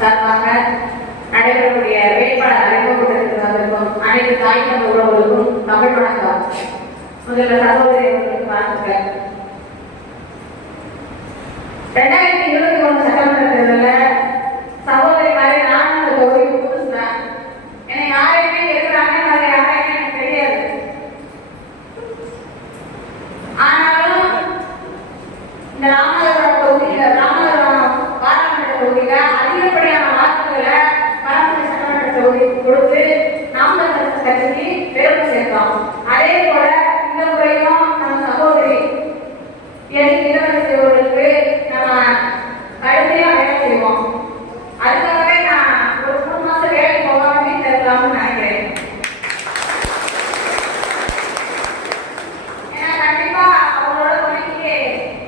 சார்பாக நடைபெறக்கூடிய வேட்பாளர் அறிமுகப்படுத்தி வந்திருக்கும் அனைத்து தாய் தந்த உறவுகளுக்கும் தமிழ் வணக்கம். முதல்ல சகோதரி அவர்களுக்கு வாழ்த்துக்கள். 2021 சட்டமன்ற தேர்தலில் சகோதரி மாதிரி நானும் அந்த தொகுதிக்கு புதுசுதான். என்னை யாரையுமே இருக்கிறாங்க அதை யாரையுமே எனக்கு தெரியாது. ஆனாலும் இந்த ராமநாதபுரம் தொகுதியில பாராளுமன்ற தொகுதியில அதிகப்படியான வாக்குகளை பரமக்குடி சட்டமன்ற தொகுதிக்கு கொடுத்து நாம் தமிழர் கட்சிக்கு பெருமை சேர்த்தோம். அதே போல இந்த முறையும் நம்ம சகோதரி இளவரசி செய்வதற்கு நம்ம கடுமையா வேலை செய்வோம். அதுக்காகவே நான் ஒரு 3 மாசம் வேலைக்கு போகாம வீட்டில் இருக்கலாம்னு நினைக்கிறேன். ஏன்னா கண்டிப்பா அவங்களோட துணைக்கு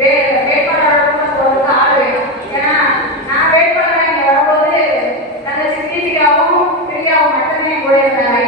வேட்பாளரோட போறதுக்கு ஆள் வேணும். ஏன்னா நான் வேட்பாளர் இங்க வரும்போது தங்க சித்திகாவும் பிரியாவும் மட்டுமே கூட இருந்தாங்க.